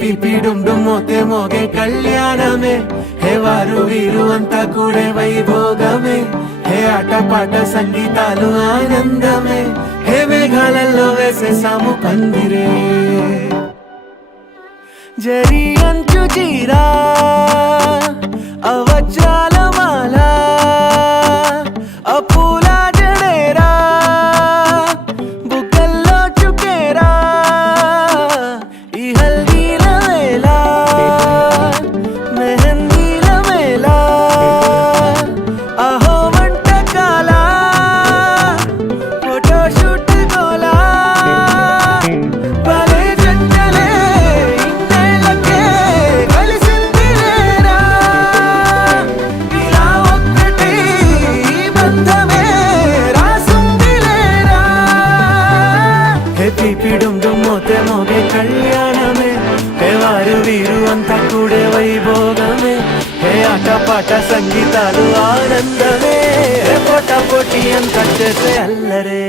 PP డుమ్ డుమ్ Mothe మోగే కళ్యాణమే హే వారు వీరు అంతా కూడే వైభోగమే హే ఆటపాట సంగీతాలు ఆనందమే హే మేఘాలలో వేసేసాము పందిరే జరి అంచు చీరా అవజ్రాల మాల అపూల జడేరా బుగ్గల్లో చుకేరా ఈ హల్దీల వేళ మెహందీల వేళ అహో వంటకాల ఫోటోషూట్ గోలా భలే జంటలే ఇన్నేళ్ళకే కలిసింది లేరా ఇలా ఒక్కటే ఈ బంధమే రాసుంది లేరా హే పిపి డుమ్ డుమ్ మోతే మోగే కళ్యాణమే హే వారు వీరు అంతా కూడే వైభోగమే హే ఆటపాట సంగీతాలు ఆనందమే హే పోటా పోటీ అంతా చేసే అల్లరే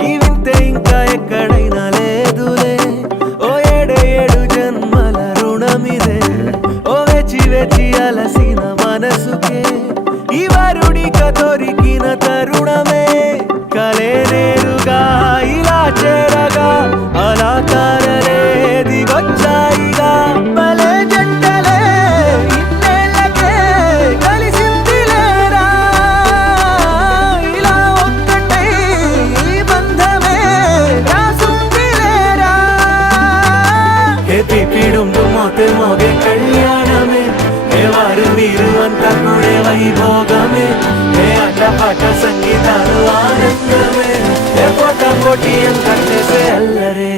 ఈ వింతే ఇంకా ఎక్కడైనా లేదులే ఓ ఏడు జన్మల రుణమిదే ఓ వేచి వేచి అలసిన మనసుకే ఈ వరుడిక దొరికిన తరుణమే కలే నేరుగా ఇలా చేరగా అలా కారలే దిగొచ్చాయిగా భలే జంటలే ఇన్నేళ్ళకే కలిసింది లేరా ఇలా ఒక్కటే ఈ బంధమే రాసుంది లేరా హే పిపి డుమ్ డుమ్ మోతే మోగే కళ్యాణమే హే వారు వీరు అంతా కూడే వైభోగమే హే ఆటపాట సంగీతాలు ఆనందమే హే పోటా పోటీ అంతా చేసే అల్లరే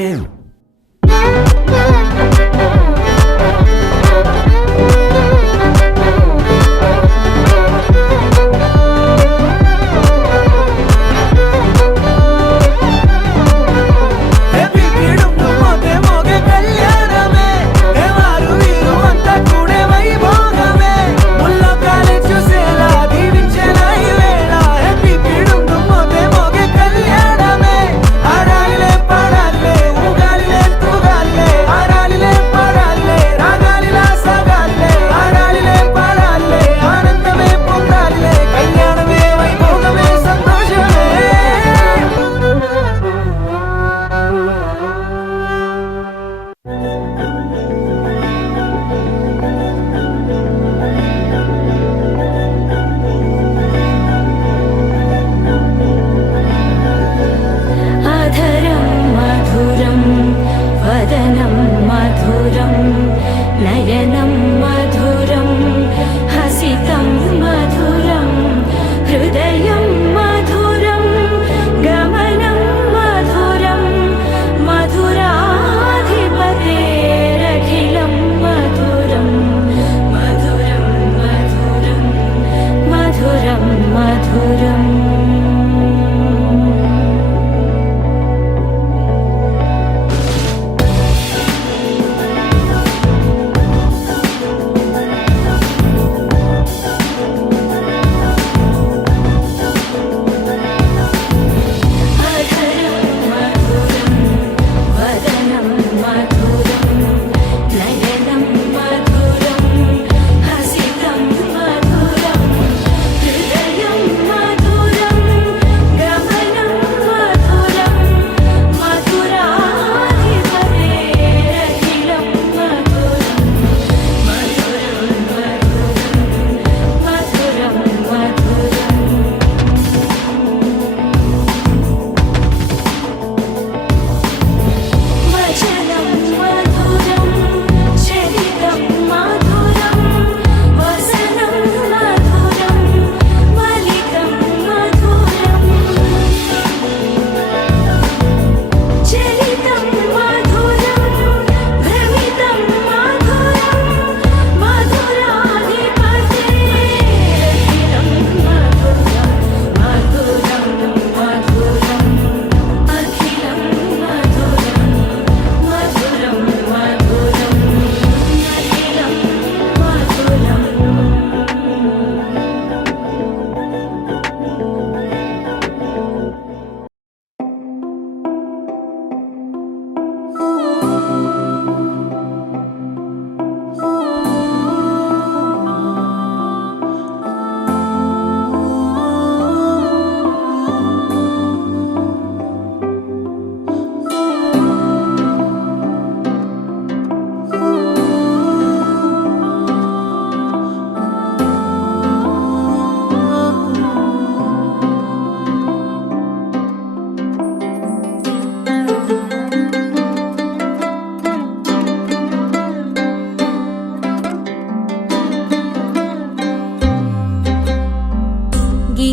హే పిపి డుమ్ డుమ్ మోతే మోగే కళ్యాణమే హే వారు వీరు అంతా కూడే వైభోగమే ముల్లోకాలే చూసేలా దీవించేలా ఈ వేళ హే పిపి డుమ్ డుమ్ మోతే మోగే కళ్యాణమే ఆడాలే పాడాలే ఊగాలే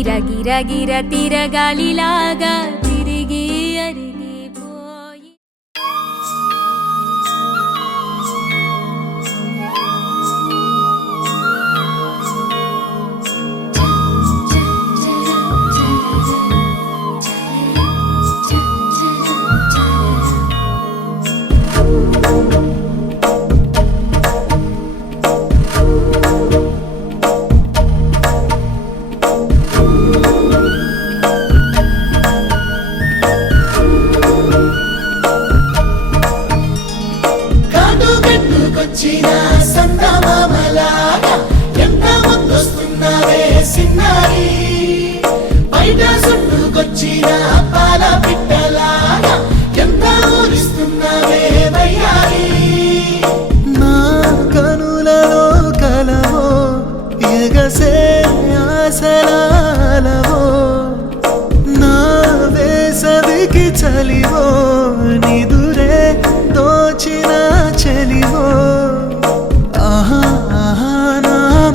గిర గిర గిర తిరగాలిలాగా తిరిగి అరిగిపోయి సందమామలాగా ఎంత ముద్దొస్తున్నావే సిన్నారి బయట చుట్టుకొచ్చిన పాల పిట్టలాగా ఎంత ఊరిస్తున్నావే వయ్యారి నా కనులలో కలవో ఎగసే ఆసరాలవో నా వేసవికి చలివో నిదురే దోచిన చలివో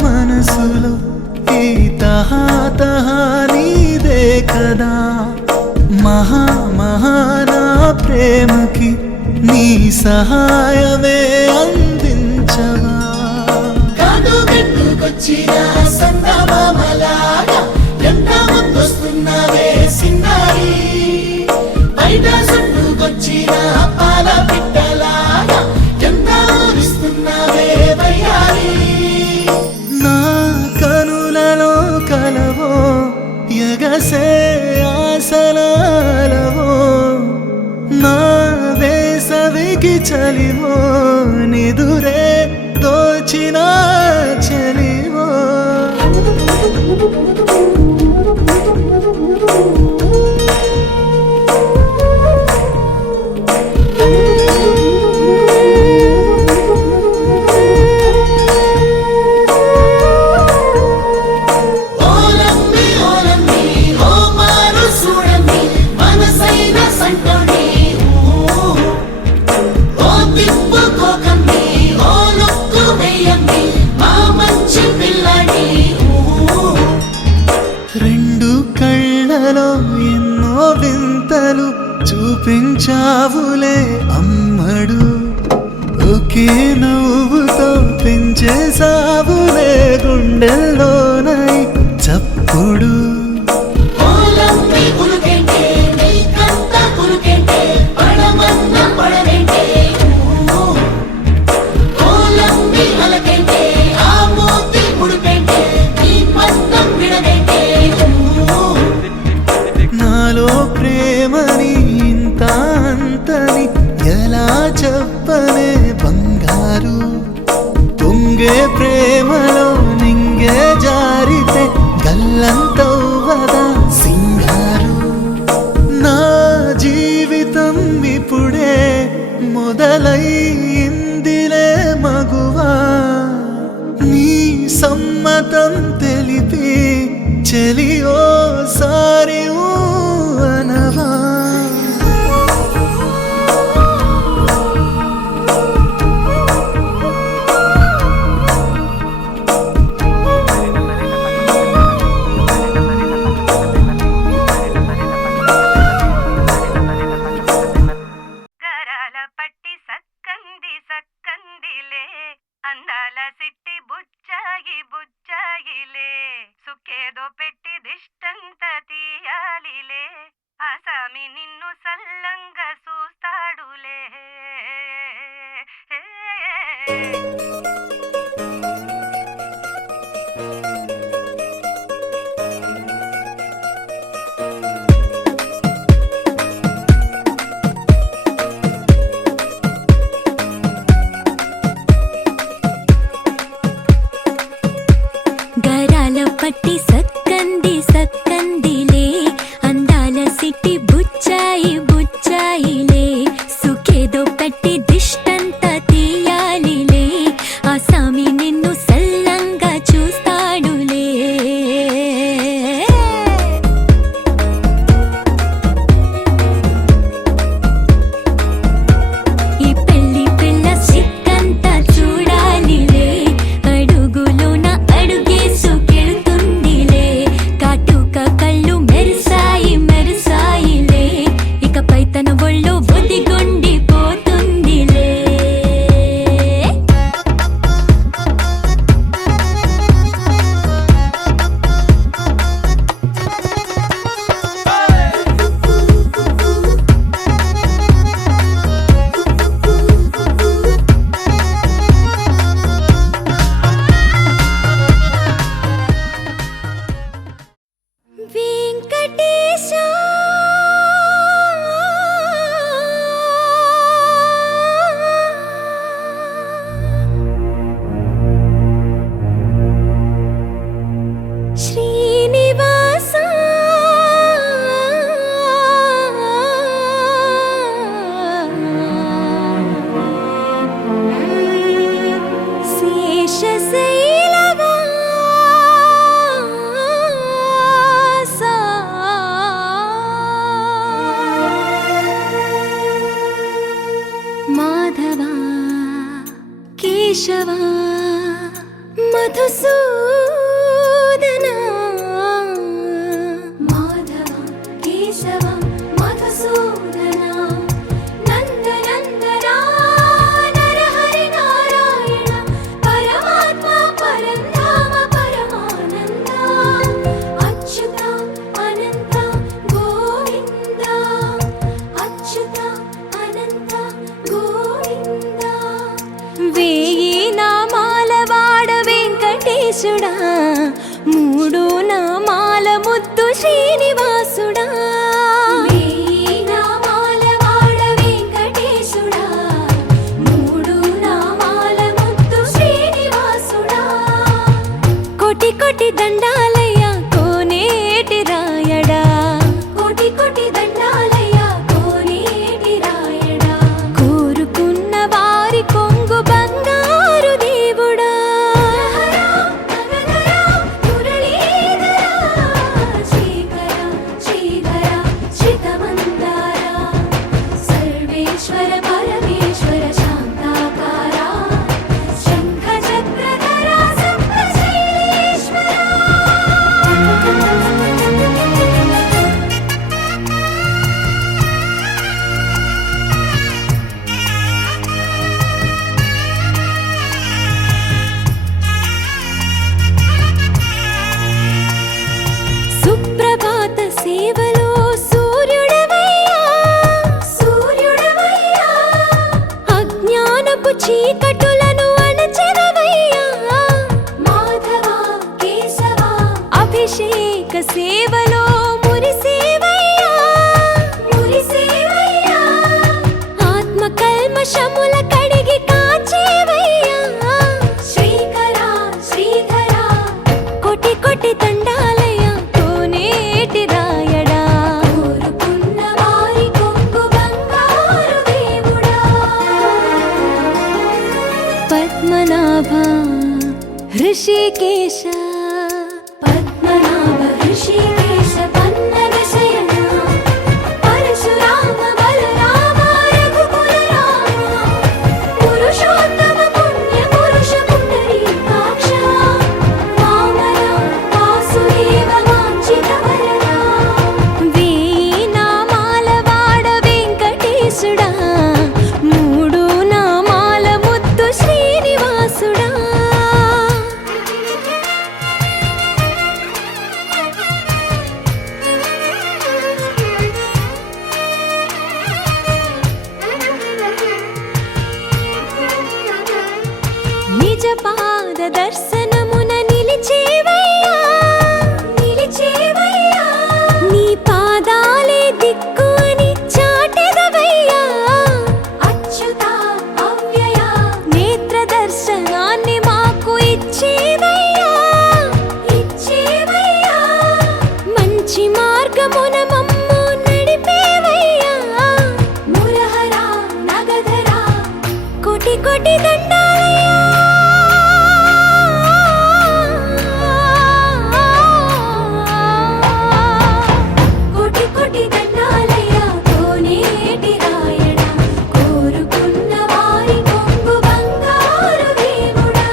మనసులో ఈ తహా నీదే కదా మహానా ప్రేమకి నీ సహాయమే అందించవా కాదు పెట్టుకొచ్చిన సందమామలాగా ఎంత ముద్దొస్తున్నావే సిన్నారి బయట చుట్టుకొచ్చిన పాల పిట్టలాగా ఎంత ఊరిస్తున్నావే వయ్యారి నా కనులలో కలవో ఎగసే ఆసనాలవో నా వేసవికి చలివో నిదురే దోచిన చలివో రెండు కళ్ళలో ఎన్నో వింతలు చూపించావులే అమ్మడు ఒకే నవ్వుతో పెంచేసావులే గుండెల్లోనై చప్పుడు నాలో ప్రేమని ఇంత అంతని ఎలా చెప్పనే బంగారు పొంగే ప్రేమలో నింగే జారితే గల్లంతవు సేవలో సూర్యుడవయ్యా సూర్యుడవయ్యా అజ్ఞానపు చీకటులను అణచెదవయ్యా మాధవ కేశవ అభిషేక సేవలో మురిసేవయ్యా మురిసేవయ్యా ఆత్మ కల్మషముల కడిగి కాచేవయ్యా శ్రీకర శ్రీధర కోటి కోటి దండాలయ కోనేటి రాయడా కోరుకున్న వారి కొంగు బంగారు దేవుడా పద్మనాభ హృషికేశ పద్మనాభ హృషికేశ పన్నగ శయన పరశురామ బలరామ రఘుకుల రామ పురుషోత్తమ పుణ్య పురుష పుండరీకాక్ష వామన వాసుదేవ వాంఛిత వరదా వేయి నామాల వాడ వెంకటేశుడా మూడు నామాల ముద్దు శ్రీనివాసుడా నిజ పాద దర్శనమున నిలిచేవయ్యా నిలిచేవయ్యా నీ పాదాలే దిక్కు అని చాటెదవయ్యా అచ్యుత అవ్యయ నేత్ర దర్శనాన్ని మాకు ఇచ్చేవయ్యా ఇచ్చేవయ్యా మంచి మార్గమున మమ్ము నడిపేవయ్యా మురహర నగధర కోటి కోటి దండాలయ్యా కోటి కోటి దండాలయ్య కోనేటి రాయడా కోరుకున్న వారి కొంగు బంగారు దేవుడా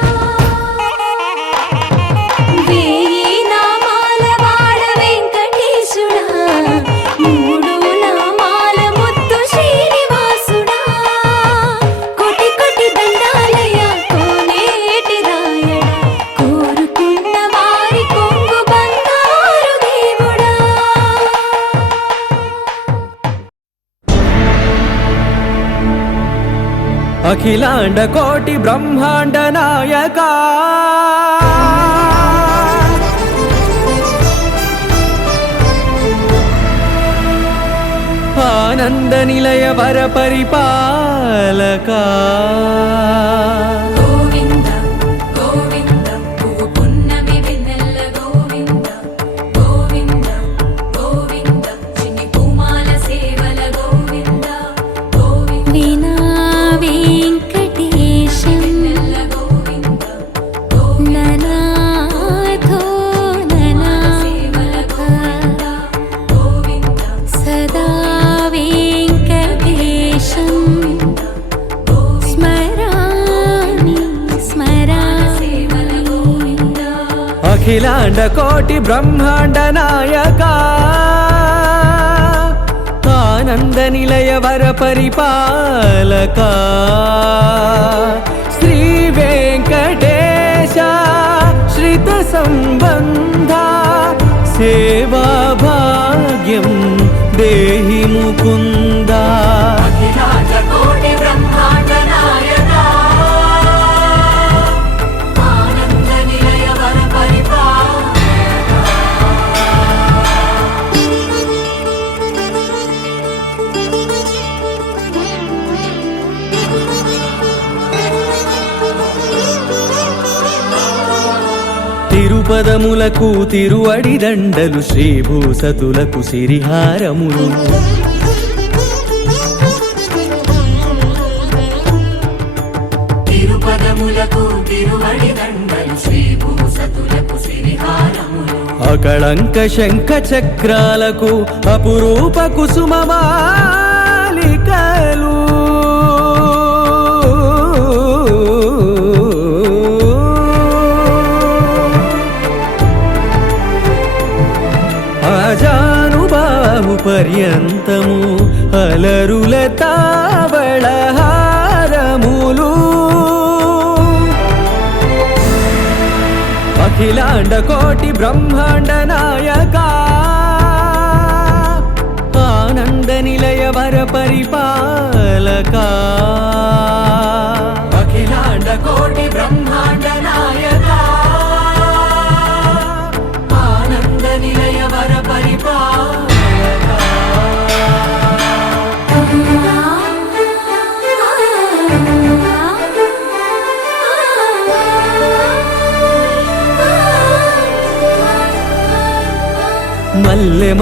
వేయి నామాల వాడ వెంకటేశుడా మూడు నామాల ముద్దు శ్రీనివాసుడా కోటి కోటి దండాలయ్య కోనేటి రాయడా కోరుకున్న వారి కొంగు బంగారు దేవుడా అఖిలాండ కోటి బ్రహ్మాండ నాయక ఆనంద నిలయ వర పరిపాలక గోవింద గోవింద పువ్వు పున్నమి వెన్నెల గోవింద గోవింద గోవింద చిన్ని పూమాల సేవల గోవింద గోవింద వీణా వెంకటేశం వెన్నెల గోవింద ననాథో ననా సేవల గోవింద గోవింద సదా వెంకటేశం స్మరామి స్మరామి అఖిలాండ కోటి బ్రహ్మాండ నాయక ఆనంద నిలయ వర పరిపాలక శ్రీ వెంకటేశ శ్రిత సంబంధ సేవా భాగ్యం దేహి ముకుంద అఖిలాండ కోటి బ్రహ్మాండ నాయక ఆనంద నిలయ వర తిరుపదములకు తిరువడి దండలు శ్రీభూసతులకు సిరిహారములు తిరుపదములకు తిరువడి దండలు శ్రీభూసతులకు సిరిహారములు అకళంక శంఖ చక్రాలకు అపురూప కుసుమమాలికలు అజానుబాహు పర్యంతము అలరుల తావళహారములు అఖిలాండ కోటి బ్రహ్మాండ నాయక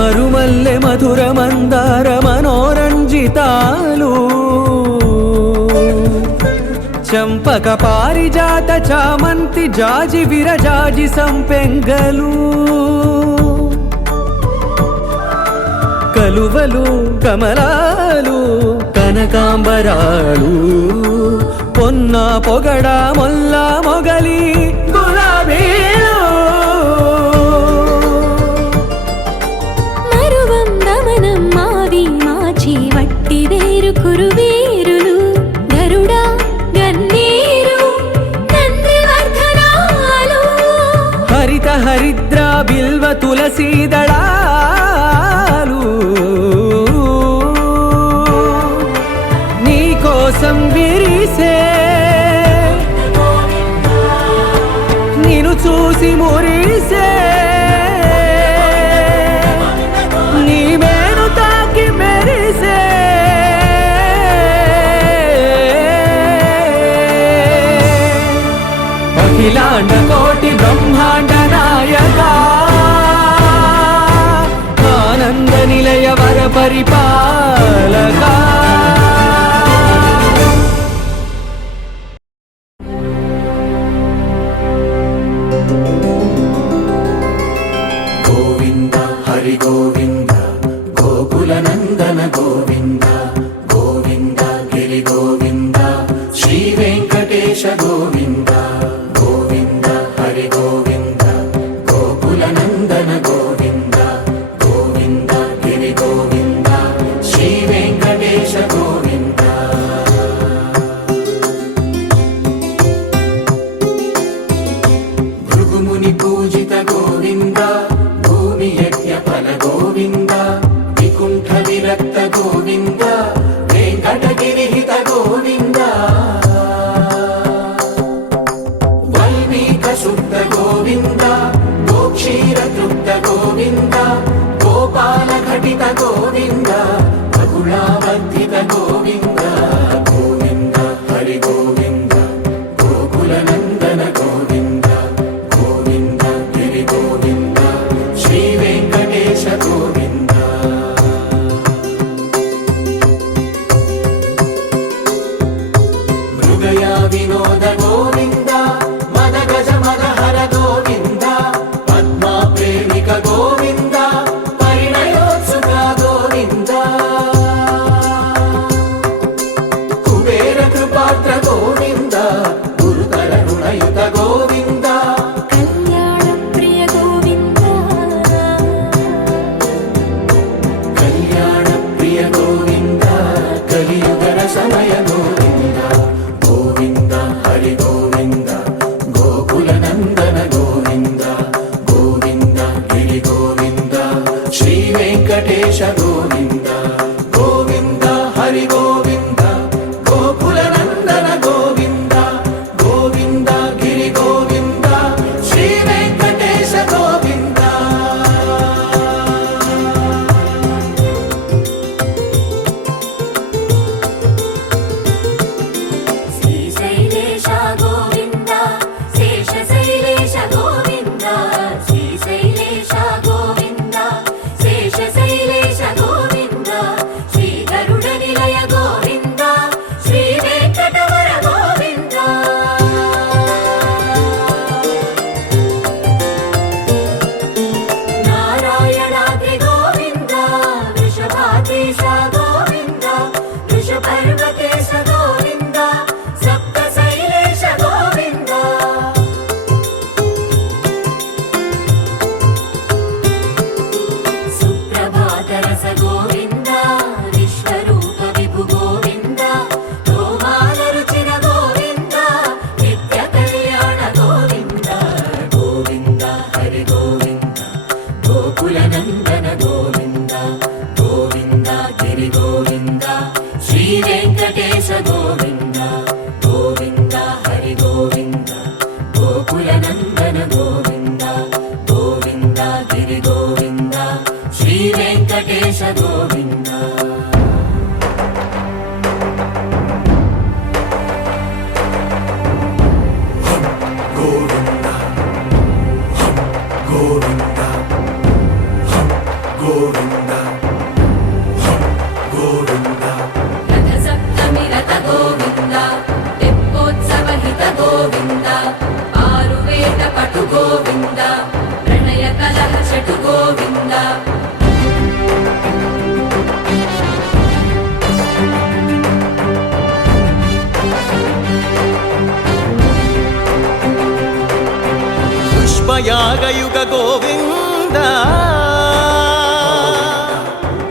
మరుమల్లె మధుర మందార మనోరంజితాలు చంపక పారిజాత చామంతి జాజి విరజాజి సంపెంగలు కలువలు కమలాలు కనకాంబరాలు పొన్న పొగడ మొల్ల మొగలి గులాబీలు మరువం దమనం మావి మాచి వట్టి వేరు కురువీరులు గరుడ గన్నీరు నందివర్ధనాలు హరిత హరిద్ర బిల్వ తులసీదళాలు నీ కోసం విరిసే నిన్ను చూసి మురిసే నీ మేను తాకి మెరిసే అఖిలాండ కోటి బ్రహ్మాండ నాయక ఆనంద నిలయ వర పరిపాలక గోవింద హరి గోవింద గోకుల నందన గోవింద గోవింద గిరి గోవింద శ్రీ వెంకటేశ గోవింద గోవింద హరి గోవింద గోకుల నందన గోవింద గోవింద గిరి గోవింద శ్రీ వెంకటేశ గోవింద భృగుముని పూజిత గోవింద భూమి యజ్ఞ ఫల గోవింద వికుంఠ విరక్త గోవింద వెంకటగిరిహిత గోవింద వల్మీక శుద్ధ గోవింద గోక్షీర తృప్త గోవింద గోపాల ఘటిత గోవింద బహుళావర్ధిత గోవింద గోవింద హరి గోవింద గోకుల నందన గోవింద గోవింద గిరి గోవింద శ్రీ వెంకటేశ గోవింద మృగయా వినోద గోవింద మద గజ మదహర గోవింద పద్మా ప్రేమిక గోవింద పరిణయోత్సుక గోవింద కుబేర కృపాత్ర గోవింద గురుతర రుణయుత గోవింద కళ్యాణ ప్రియ గోవింద కళ్యాణ ప్రియ గోవింద కలియుగర సమయ గోవింద గోవింద హరి గోవింద గోకుల నందన గోవింద గోవింద గిరి గోవింద శ్రీ వెంకటేశ గోవింద గోవింద హరి గోవింద గోకుల నందన గోవింద గోవింద గిరి గోవింద శ్రీ వెంకటేశ గోవింద శ్రీశైలేశ గోవింద శేషశైలేశ గోవింద శ్రీశైలేశ గోవింద శేషశైలేశ గోవింద శ్రీ గరుడ నిలయ గోవింద శ్రీ వెంకటవర గోవింద నారాయణాద్రి గోవింద వృషభాద్రీశ గోవింద వృషపర్వతేశ గోవింద సప్తశైలేశ గోవింద సుప్రభాతరస గోవింద విశ్వరూప విభు గోవింద గోమాల రుచిర గోవింద నిత్య కళ్యాణ గోవింద గోవింద హరి గోవింద గోకుల నందన గోవింద గోవింద గిరి గోవింద శ్రీ వెంకటేశ గోవింద గోవింద హరి గోవింద గోకుల నందన గోవింద గోవింద గిరి గోవింద శ్రీ వెంకటేశ గోవింద గోవింద గోవింద గోవింద ధర్మయాగయుగ గోవింద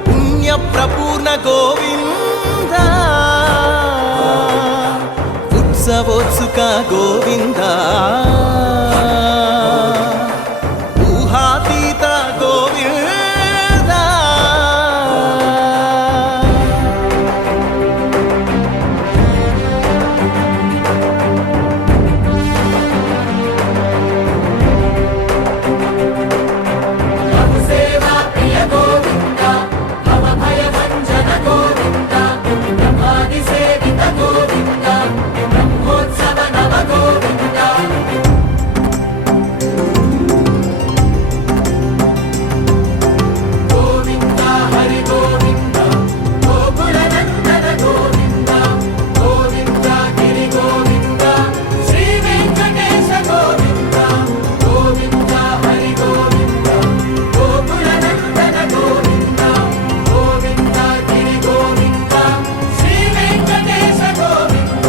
పుణ్య ప్రపూర్ణ గోవింద ఉత్సవోత్సుక గోవింద ఊహాతీత గోవింద సేవా ప్రియ గోవింద భవ భయ భంజన గోవింద బ్రహ్మాది సేవిత గోవింద బ్రహ్మోత్సవ నవ గోవింద గోవింద హరి గోవింద గోకుల నందన గోవింద గోవింద గిరి గోవింద శ్రీ వెంకటేశ గోవింద గోవింద హరి గోవింద గోకుల నందన గోవింద గోవింద గిరి గోవింద శ్రీ వెంకటేశ గోవింద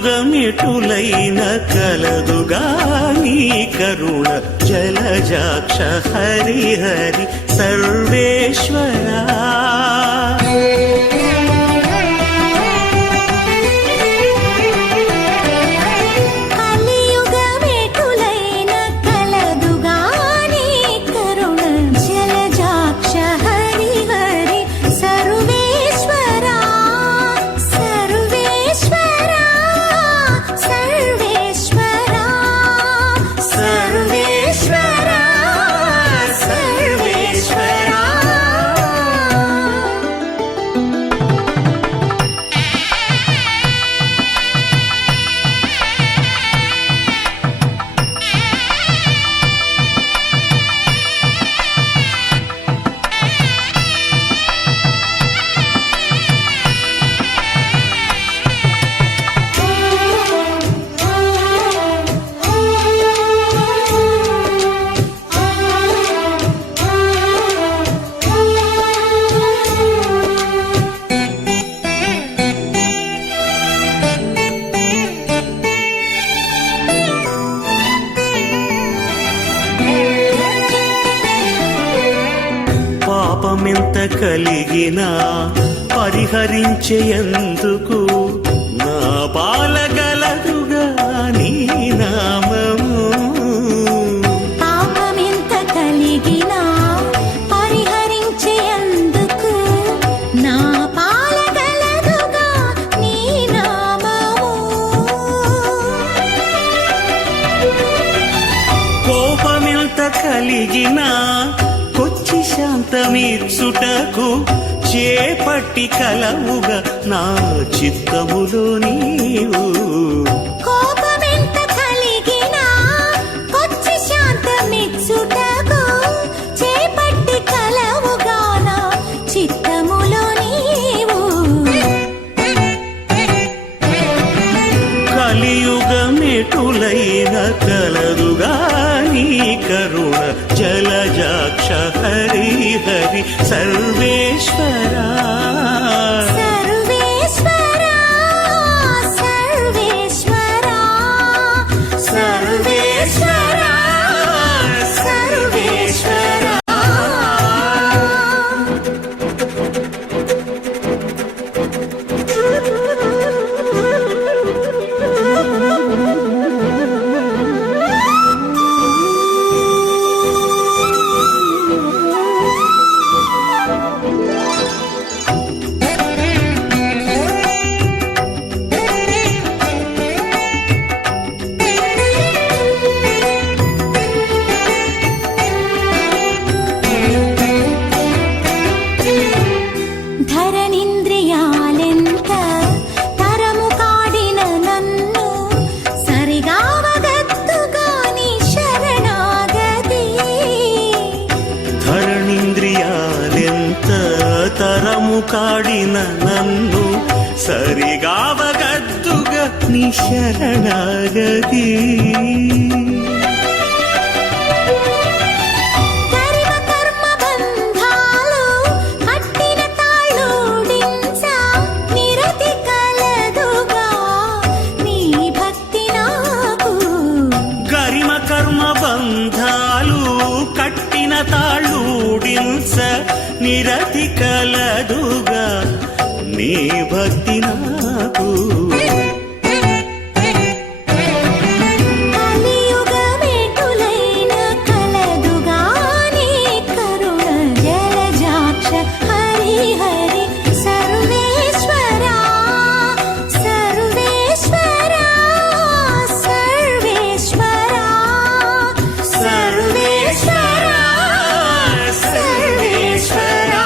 కలియుగమిటులైన కలదుగా నీ కరుణ జలజాక్ష హరి హరి సర్వేశ్వరా కలియుగమెటులైన కలదుగా నీ కరుణ జలజాక్ష హరి హరి సర్వేశ్వరా సర్వేశ్వరా సర్వేశ్వరా సర్వేశ్వరా సర్వేశ్వరా పాపమెంత కలిగినా పరిహరించేందుకు నా పాలగలదుగా నీ నామము పాపమెంత కలిగినా పరిహరించేందుకు నా పాలగలదుగా నీ నామము కోపమెంత కలిగినా కొచ్చి శాంతమిచ్చుటకు చేపట్టి కలవుగా నా చిత్తములో నీవు కోపమెంత కలిగినా కొచ్చి శాంతమిచ్చుటకు చేపట్టి కలవుగాన చిత్తములో నీవు కలియుగమెటులైన కలదుగా నీ కరుణ జలజాక్ష హరి హరి సర్వేశ్వరా సర్వేశ్వరా సర్వేశ్వరా సర్వేశ్వరా సర్వేశ్వరా శరణాగతి కర్మ కర్మ బంధాలు కట్టిన తాళూడించ నిరతి కలదుగా నీ భక్తి నాకు గరిమ కర్మ బంధాలు కట్టిన తాళూడించ నిరతి కలదుగా నీ భక్తి నాకు కలియుగమేటులైన కలదుగా నీ కరుణ జలజాక్ష హరి హరి సర్వేశ్వరా సర్వేశ్వరా సర్వేశ్వరా సర్వేశ్వరా సర్వేశ్వరా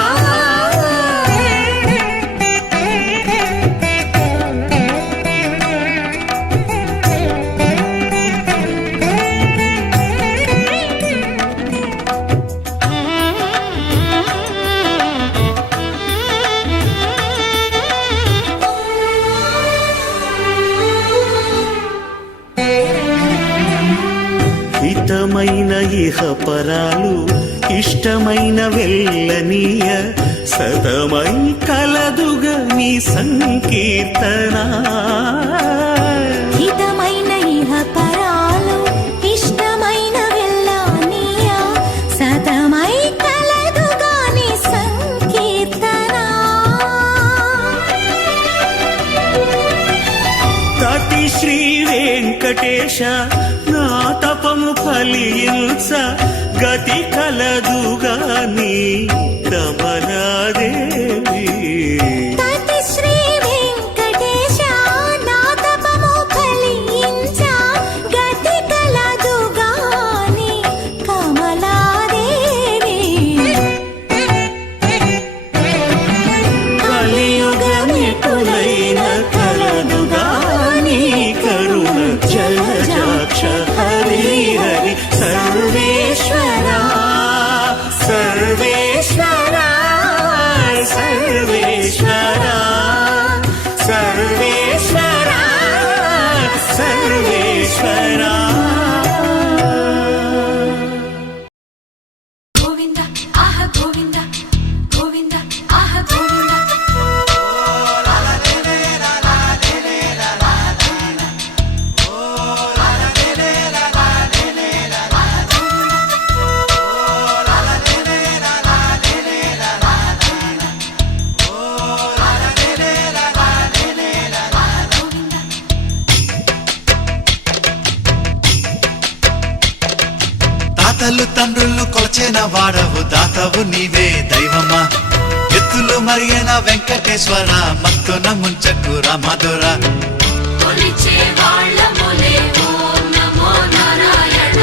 హితమైన ఇహపరాలు ఇష్టమైన వెళ్ళనీయ సతమై కలదుగా నీ సంకీర్తన హితమైన ఇహ పరాలు ఇష్టమైన వెళ్ళానీయ సతమై కలదుగా నీ సంకీర్తన తతి శ్రీ వెంకటేశ నా తపము ఫలించ గతి కలదుగా నీ కమలాదేవి తతి శ్రీ వెంకటేశ నా తపము ఫలించ గతి కలదుగా నీ కమలాదేవి కలియుగమికులైన కలదుగా నీ కరుణ జలజాక్ష హరి హరి సర్వేశ్వరా సర్వేశ్వరా సర్వేశ్వరా సర్వేశ్వరా సర్వేశ్వరా గోవింద ఆహ గోవింద గోవింద ఆహ గోవింద తాతలు తండ్రులు కొలచిన వాడవు దాతవు నీవే దైవమా ఎత్తులు మరిగిన వెంకటేశ్వర మత్తున ముంచకు రామధుర కొలిచే వాళ్ళములే ఓం నమో నారాయణ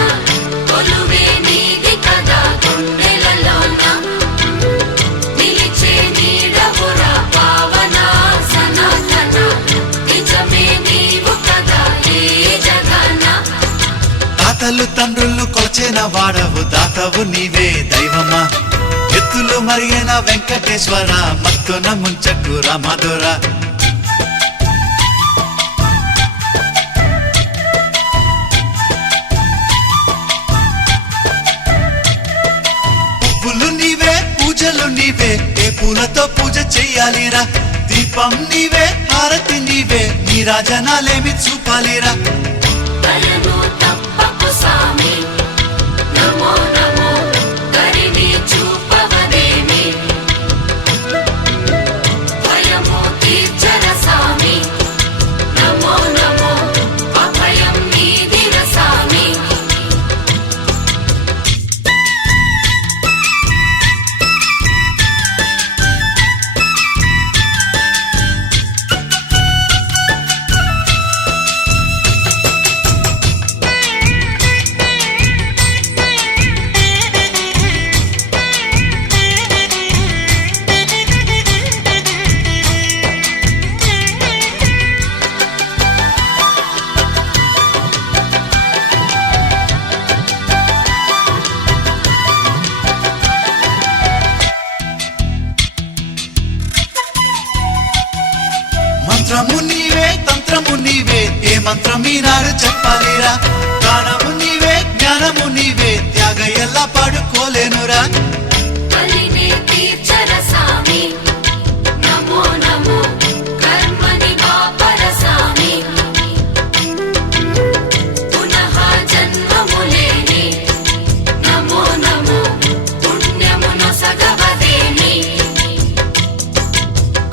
కొలువే నీది కదా గుండెలలోన నిలిచే నీడవురా పావన సనాతన నిజమే నీవు కదా ఏ జగన్న తాతలు తండ్రులు కొలచిన వాడవు దాతవు నీవే దైవమా ఎత్తులు మరిగిన వెంకటేశ్వర మత్తున ముంచకు రామధుర పువ్వులు నీవే పూజలు నీవే ఏ పూలతో పూజ చెయ్యాలిరా దీపం నీవే హారతి నీవే నీ రాజనాలేమి చూపాలిరా కలను తప్పకు సామి నమో నమో కరిని చూపవదేమి భయము తీర్చర సామి నమో నమో అభయం నీదిర సామి మంత్రం ఈనాడు చెప్పాలిరా గానము నీవే జ్ఞానము నీవే త్యాగ ఎలా పాడుకోలేనురా కలినే తీర్చర సామి నమో నమో కర్మని వాపర సామి పునః జన్మములేని నమో నమో పుణ్యమును సగవదేమి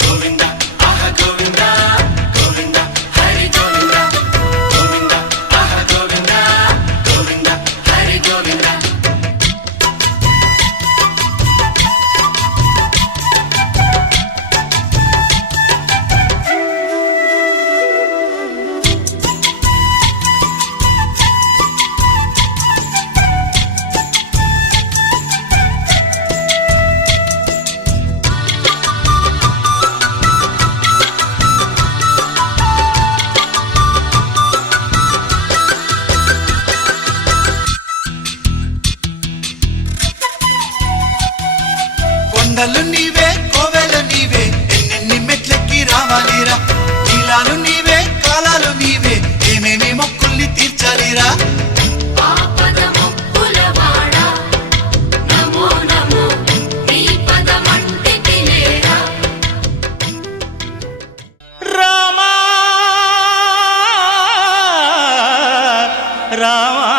గోవింద ఆహ గోవింద గోవింద హరి గోవింద గోవింద ఆహ గోవింద గోవింద హరి గోవింద కొండలు నీవే కోవెలు నీవే ఎన్నెన్ని మెట్లెక్కి రావాలిరా నీలాలు నీవే కాలాలు నీవే ఏమేమి మొక్కుల్ని తీర్చాలిరా ఆపద మొక్కులవాడ నమో నమో నీ పదమంటే తినేరా రామా రామా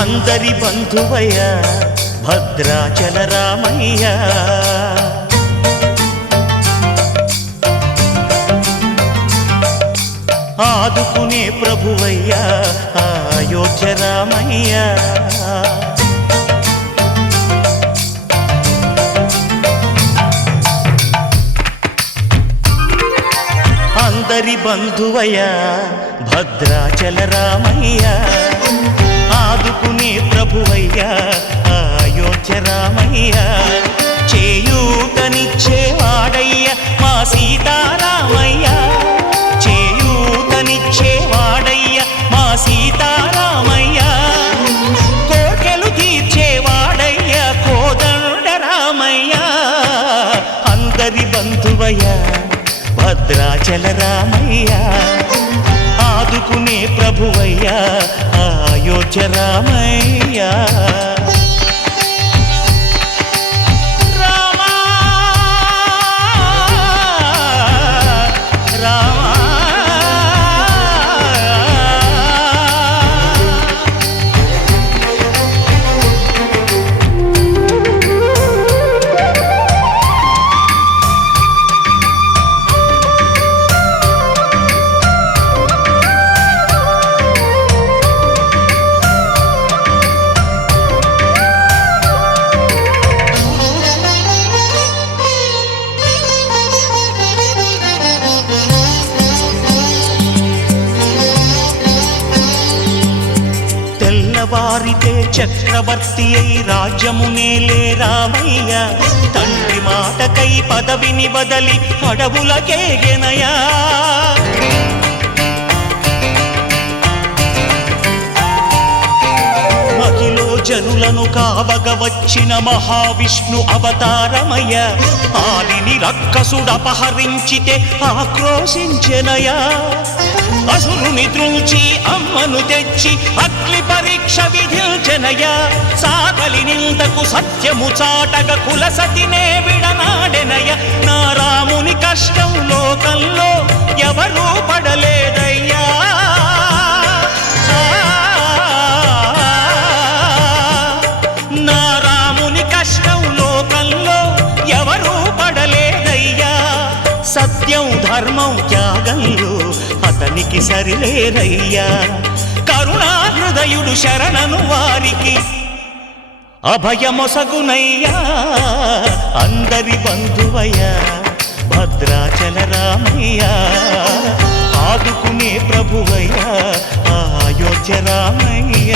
అందరి బంధువయ్య భద్రాచల రామయ్య ఆదుకునే ప్రభువయ్య అయోధ్య రామయ్య అందరి బంధువయ్య భద్రాచల రామయ్య ఆదుకునే ప్రభువయ్య అయోధ్య రామయ్య చేయూతనిచ్చేవాడయ్య మా సీతారామయ్య చేయూతనిచ్చేవాడయ్య మా సీతారామయ్య కోర్కెలు తీర్చేవాడయ్య కోదండ రామయ్య అందరి బంధువయ్య భద్రాచల రామయ్య ఆదుకునే ప్రభువయ్య అయోధ్య రామయ్య రామా రామా తెల్లవారితే చక్రవర్తి అయి రాజ్యమునేలే రామయ్య తండ్రి మాటకై పదవిని బదలి అడవులకేగెనయా మహిలో జనులను కావగ వచ్చిన మహావిష్ణు అవతారమయ్య ఆలిని రక్కసుడపహరించితే ఆక్రోశించెనయా అసురుని త్రుంచి అమ్మను తెచ్చి అగ్ని పరీక్ష విధించెనయ సాగలి నిందకు సత్యము చాటగ కులసతినే విడనాడెనయ నా రాముని కష్టం లోకంలో ఎవరూ పడలేదయ్యా నా రాముని కష్టం లోకంలో ఎవరూ పడలేదయ్యా సత్యం ధర్మం త్యాగంలో అతనికి సరిలేరయ్యా కరుణా హృదయుడు శరణను వారికి అభయమొసగునయ్యా అందరి బంధువయ్యా భద్రాచల రామయ్య ఆదుకునే ప్రభువయ్యా అయోధ్య రామయ్య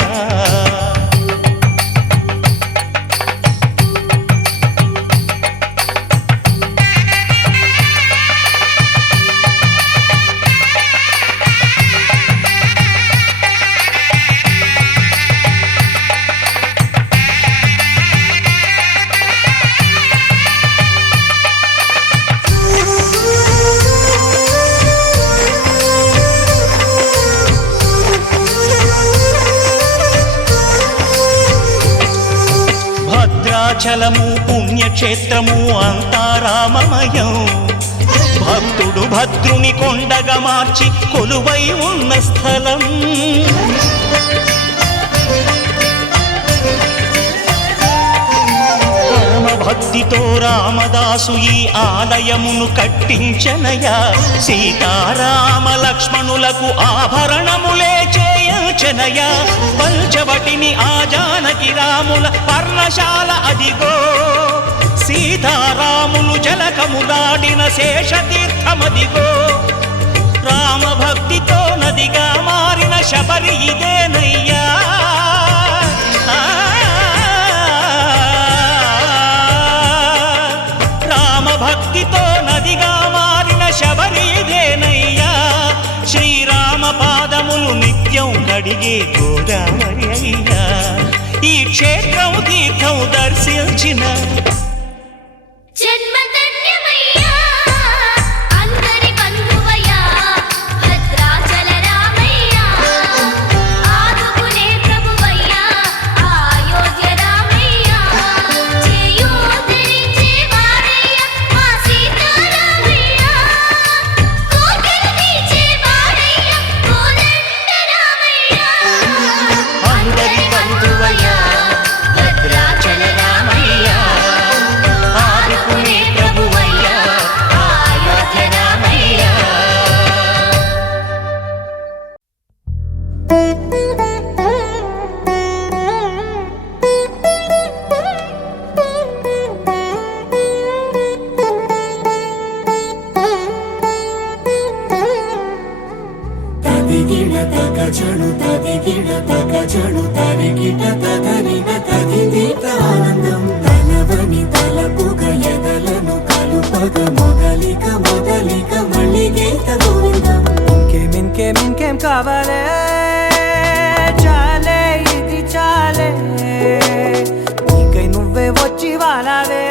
భద్రాచలము పుణ్యక్షేత్రము అంతా రామమయం. భక్తుడు భద్రుని కొండగా మార్చి కొలువై ఉన్న స్థలం. భక్తితో రామదాసు ఈ ఆలయమును కట్టించనయా. సీతారామ లక్ష్మణులకు ఆభరణములే చేయించనయా. పంచవటిని ఆ జానకి రాముల పర్ణశాల అదిగో. సీతారాములు జలకములాడిన శేషతీర్థమదిగో. రామభక్తితో నదిగా మారిన శబరి ఇదేనయ్యా. భక్తితో నదిగా మారిన శబరి ఇదేనయ్యా. శ్రీరామ పాదములు నిత్యం కడిగే గోదావరి అయ్యా. ఈ క్షేత్రం తీర్థం దర్శించిన జన్మధన్యమయ్యా అందరి బంధువయ్యా భద్రాచల రామయ్యా. ఆదుకునే ప్రభువయ్యా అయోధ్య రామయ్యా. చేయూతనిచ్చే వాడయ్యా మా సీతారామయ్యా. కోటలు తీర్చే వాడయ్యా కోదండ రామయ్యా. అందరి బంధువయ్యా భద్రాచల రామయ్యా. ఆదుకునే ప్రభువయ్యా అయోధ్య రామయ్యా. తదిగిడ తగ చడు తదిగిడ తగ చడు తరిగిట తదరిన తదిదీత ఆనందం. తలవని తలపుగ ఎదలను కలుపగ మొదలిక మొదలిక మళ్ళీ గీత గోవిందం. ఇంకేం కావాలే చాలే ఇది చాలే. నీకై నువ్వే వచ్చి వాలావే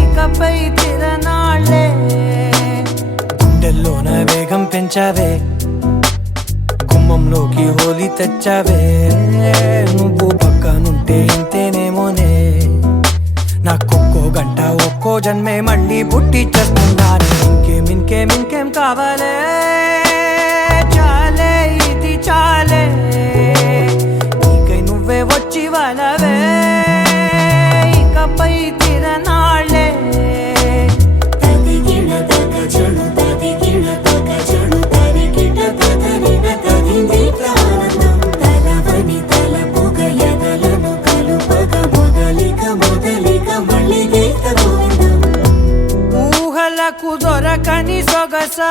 ఇకపై తిరనాళ్ళే. గుండెల్లోన వేగం పెంచావే గుమ్మంలోకి హోలీ తెచ్చావే. నువ్వు పక్కనుంటే ఇంతేనేమోనే. నాకొక్కో గంట ఒక్కో జన్మే మళ్ళీ పుట్టి చేస్తున్నాను. ఇంకేం కావాలే చాలే ఇది చాలే. నీకై నువ్వే వచ్చి వాళ్ళవే ఇకపై తిరనాళ్ళే. తదిగిడ తగ చడు తదిగిడ తగ చడు తరిగిట తదరిన తదిదీత ఆనందం. తలవని తలపుగ ఎదలను కలుపగ మొదలిక మొదలిక మళ్ళీ గీత గోవిందం. ఊహలకు దొరకని సొగసా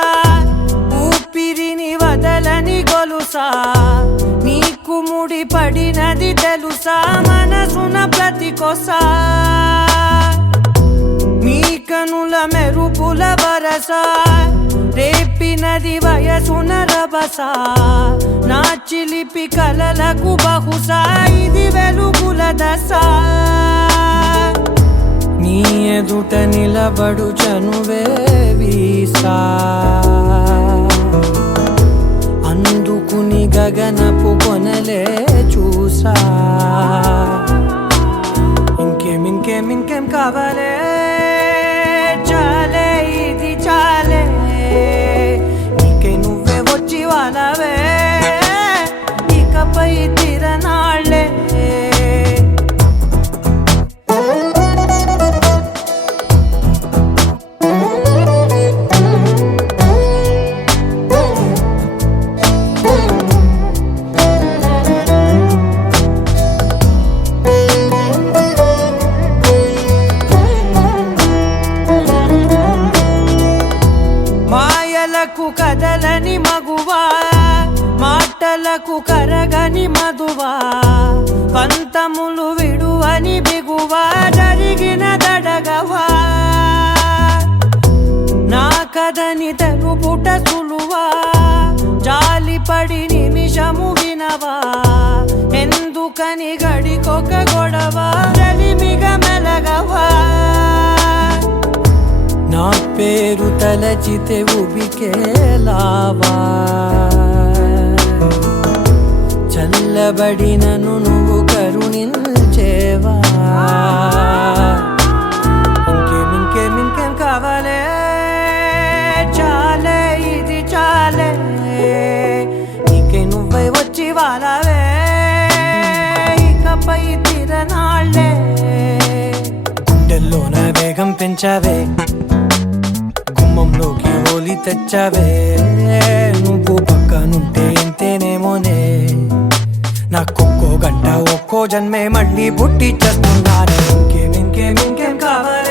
ఊపిరిని వదలని గొలుసా. నీకు ముడి పడినది తెలుసా మనసున ప్రతి కొసా. నీ కనుల మెరుపుల వరస రేపినది వయసున రభస. నా చిలిపి కలలకు బహుశా ఇది వెలుగుల దశ. నీ ఎదుట నిలబడు చనువే వీసా. అందుకుని గగనపు కొనలే చూసా. ఇంకేం కావాలే చాలే ఇది చాలే. నీకై నువ్వే వచ్చి వాళ్ళవే ఇకపై తిరనాళ్ళే. కదలని మగువా మాటలకు కరగని మధువా. పంతములు విడువని బిగువా జరిగిన దడగవా. నా కదని తెలుపుట సులువా జాలిపడి నిమిషము వినవా. ఎందుకని గడికొక గొడవ రలిమిగ మెలగవా. నా పేరు తలచితే ఉబికేలావా. చల్లబడినను నువ్వు కరుణించేవా. ఇంకేం ఇంకేం ఇంకేం కావాలే చాలే ఇది చాలే నీకే నువ్వై వచ్చి వాళ్ళవే ఇకపై తిరనాళ్ళే గుండెల్లోన వేగం పెంచావే గుమ్మంలోకి హోలీ తెచ్చావే నువ్వు పక్కనుంటే ఇంతేనేమోనే నాకొక్కో గంట ఒక్కో జన్మే మళ్ళీ పుట్టి చేస్తున్నాను ఇంకేం ఇంకేం ఇంకేం కావాలి